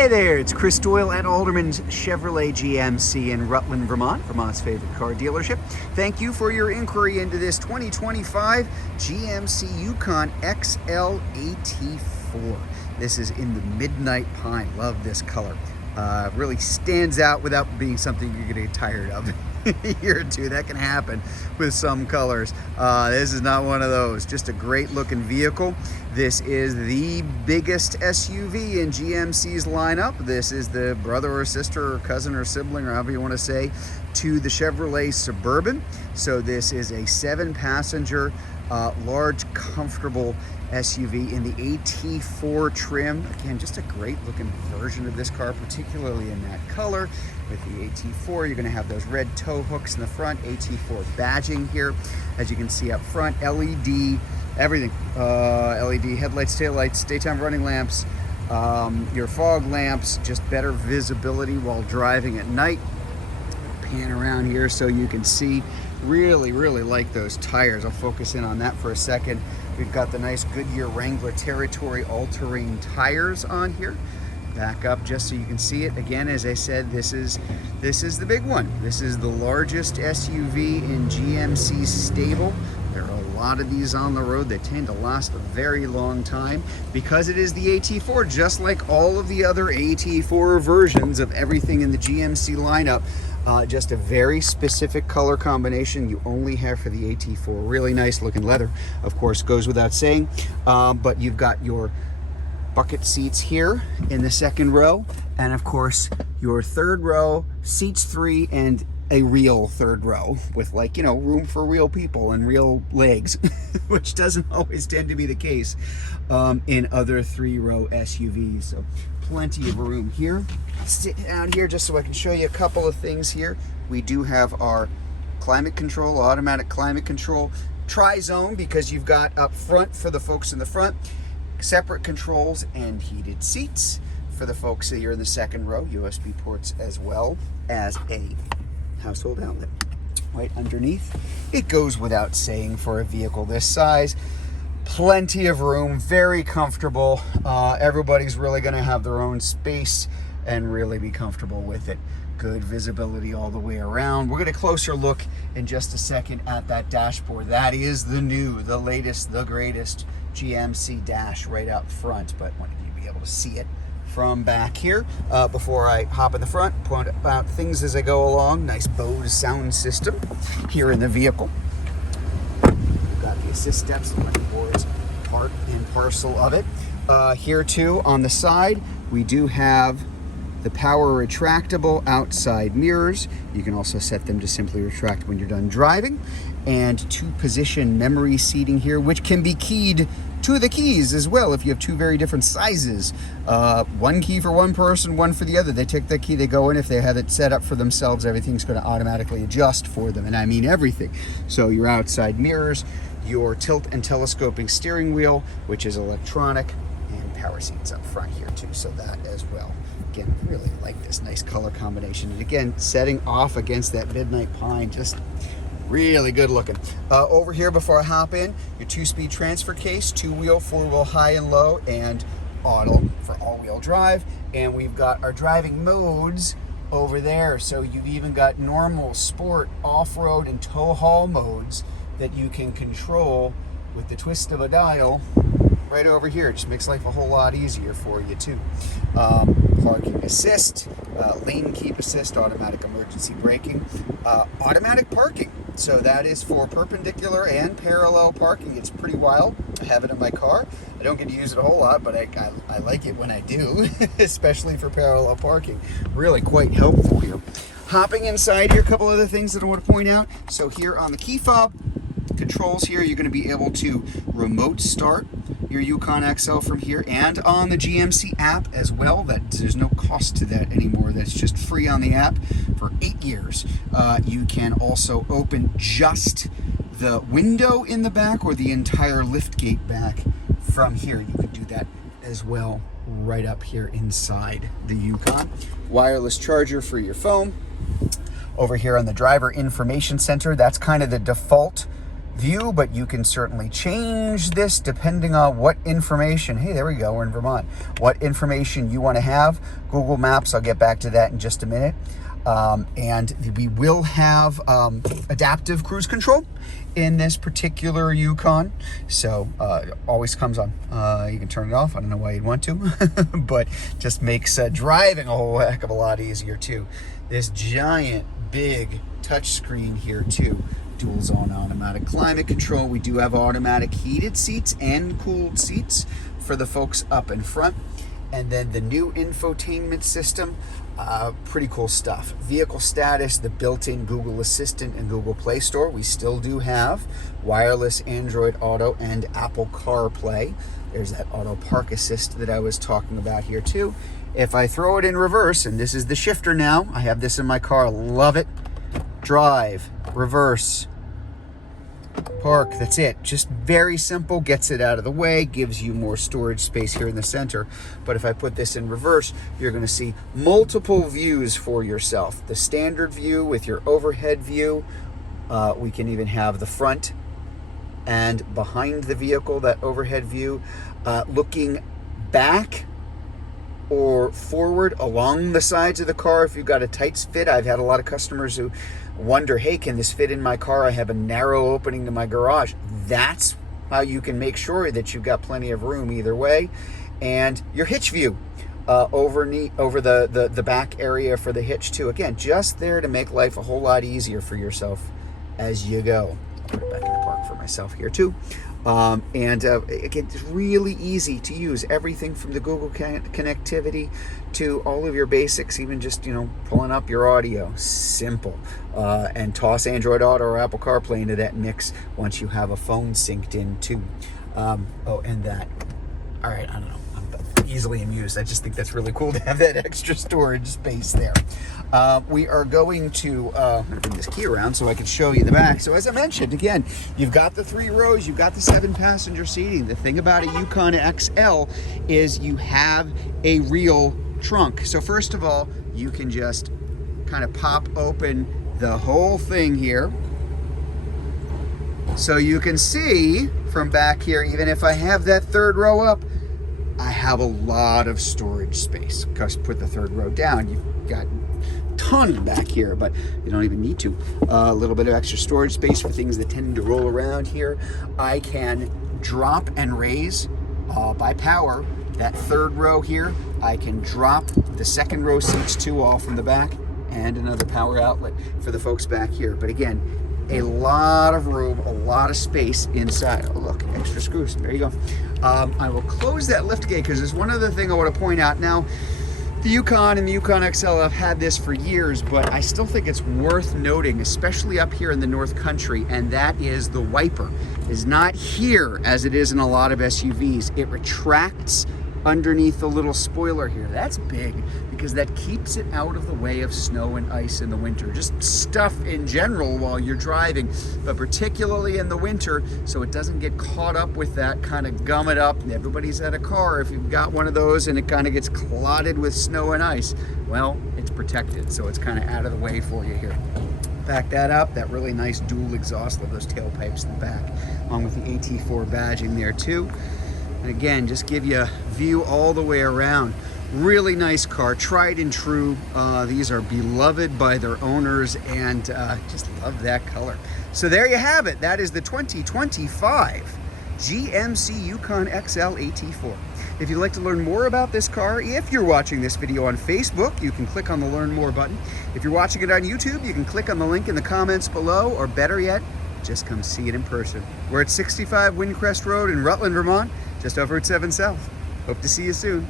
Hey there, it's Chris Doyle at Alderman's Chevrolet GMC in Rutland, Vermont, Vermont's favorite car dealership. Thank you for your inquiry into this 2025 GMC Yukon XL AT4. This is in the Midnight Pine. Love this color. Really stands out without being something you're gonna get tired of. A year or two, that can happen with some colors. This is not one of those. Just a great looking vehicle. This is the biggest SUV in GMC's lineup. This is the brother or sister or cousin or sibling, or however you want to say, to the Chevrolet Suburban. So this is a 7-passenger, large, comfortable SUV in the AT4 trim. Again, just a great looking version of this car, particularly in that color. With the AT4, you're going to have those red tow hooks in the front, AT4 badging here. As you can see up front, LED, everything. LED headlights, taillights, daytime running lamps, your fog lamps, just better visibility while driving at night. Pan around here so you can see. Really like those tires. I'll focus in on that for a second. We've got the nice Goodyear Wrangler Territory all-terrain tires on here. Back up just so you can see it. Again, as I said, this is the big one. This is the largest SUV in GMC's stable. There are a lot of these on the road. They tend to last a very long time because it is the AT4, just like all of the other AT4 versions of everything in the GMC lineup. Just a very specific color combination you only have for the AT4. Really nice looking leather, of course, goes without saying. But you've got your bucket seats here in the second row, and of course your third row, seats 3 and a real third row with, like, you know, room for real people and real legs, which doesn't always tend to be the case in other 3-row SUVs. So plenty of room here. Sit down here just so I can show you a couple of things here. We do have our climate control, automatic climate control, tri-zone, because you've got up front for the folks in the front, separate controls and heated seats. For the folks that are in the second row, USB ports as well as a household outlet right underneath. It goes without saying for a vehicle this size. Plenty of room, very comfortable. Everybody's really going to have their own space and really be comfortable with it. Good visibility all the way around. We're going to closer look in just a second at that dashboard. That is the new, the latest, the greatest GMC dash right out front, but wanted you to be able to see it from back here. Before I hop in the front, point out things as I go along. Nice Bose sound system here in the vehicle. We've got the assist steps, electric boards, part and parcel of it. Here too on the side, we do have the power retractable outside mirrors. You can also set them to simply retract when you're done driving. And 2-position memory seating here, which can be keyed to the keys as well if you have 2 very different sizes. 1 key for one person, 1 for the other. They take the key, they go in. If they have it set up for themselves, everything's going to automatically adjust for them, and I mean everything. So your outside mirrors, your tilt and telescoping steering wheel, which is electronic, and power seats up front here too, so that as well. Again, really like this nice color combination, and again, setting off against that Midnight Pine, just really good looking. Over here, before I hop in, your 2-speed transfer case, 2-wheel, 4-wheel high and low, and auto for all-wheel drive. And we've got our driving modes over there. So you've even got normal, sport, off-road, and tow haul modes that you can control with the twist of a dial right over here. It just makes life a whole lot easier for you too. Parking assist, lane keep assist, automatic emergency braking, automatic parking. So that is for perpendicular and parallel parking. It's pretty wild. I have it in my car. I don't get to use it a whole lot, but I like it when I do, especially for parallel parking. Really quite helpful here. Hopping inside here, a couple other things that I want to point out. So here on the key fob, controls here, you're going to be able to remote start your Yukon XL from here, and on the GMC app as well. That there's no cost to that anymore. That's just free on the app for 8 years. You can also open just the window in the back or the entire liftgate back from here. You can do that as well right up here inside the Yukon. Wireless charger for your phone. Over here on the driver information center, that's kind of the default view, but you can certainly change this depending on what information, hey, there we go, we're in Vermont, what information you want to have. Google Maps, I'll get back to that in just a minute. And we will have adaptive cruise control in this particular Yukon, so always comes on. You can turn it off. I don't know why you'd want to, but just makes driving a whole heck of a lot easier too. This giant big touch screen here too, dual zone automatic climate control. We do have automatic heated seats and cooled seats for the folks up in front. And then the new infotainment system, pretty cool stuff. Vehicle status, the built-in Google Assistant and Google Play Store. We still do have wireless Android Auto and Apple CarPlay. There's that Auto Park Assist that I was talking about here too. If I throw it in reverse, and this is the shifter now, I have this in my car, love it. Drive, reverse, park, that's it. Just very simple, gets it out of the way, gives you more storage space here in the center. But if I put this in reverse, you're going to see multiple views for yourself. The standard view with your overhead view. We can even have the front and behind the vehicle, that overhead view. Looking back or forward along the sides of the car if you've got a tight fit. I've had a lot of customers who wonder, hey, can this fit in my car? I have a narrow opening to my garage. That's how you can make sure that you've got plenty of room either way. And your hitch view over the back area for the hitch too. Again, just there to make life a whole lot easier for yourself as you go. I'll put it back in the park for myself here too. Again, it's really easy to use. Everything from the Google connectivity to all of your basics, even just, pulling up your audio. Simple. And toss Android Auto or Apple CarPlay into that mix once you have a phone synced in too. And that, all right, I don't know. I'm easily amused. I just think that's really cool to have that extra storage space there. We are going to I'm gonna bring this key around so I can show you the back. So as I mentioned, again, you've got the 3 rows, you've got the 7-passenger seating. The thing about a Yukon XL is you have a real trunk. So first of all, you can just kind of pop open the whole thing here. So you can see from back here, even if I have that 3rd row up, I have a lot of storage space. Because put the 3rd row down, you've got ton back here, but you don't even need to. A little bit of extra storage space for things that tend to roll around here. I can drop and raise by power that 3rd row here. I can drop the 2nd row seats too, all from the back, and another power outlet for the folks back here. But again, a lot of room, a lot of space inside. Oh, look, extra screws. There you go. I will close that lift gate because there's one other thing I want to point out. Now, the Yukon and the Yukon XL, I've had this for years, but I still think it's worth noting, especially up here in the North Country, and that is the wiper is not here as it is in a lot of SUVs. It retracts underneath the little spoiler here. That's big because that keeps it out of the way of snow and ice in the winter. Just stuff in general while you're driving, but particularly in the winter, so it doesn't get caught up with that, kind of gum it up. Everybody's had a car, if you've got one of those and it kind of gets clotted with snow and ice, well, it's protected, so it's kind of out of the way for you here. Back that up, that really nice dual exhaust of those tailpipes in the back, along with the AT4 badging there too. And again, just give you a view all the way around. Really nice car, tried and true. These are beloved by their owners, and just love that color. So there you have it. That is the 2025 GMC Yukon XL AT4. If you'd like to learn more about this car, if you're watching this video on Facebook, you can click on the Learn More button. If you're watching it on YouTube, you can click on the link in the comments below, or better yet, just come see it in person. We're at 65 Windcrest Road in Rutland, Vermont, just over at 7 South. Hope to see you soon.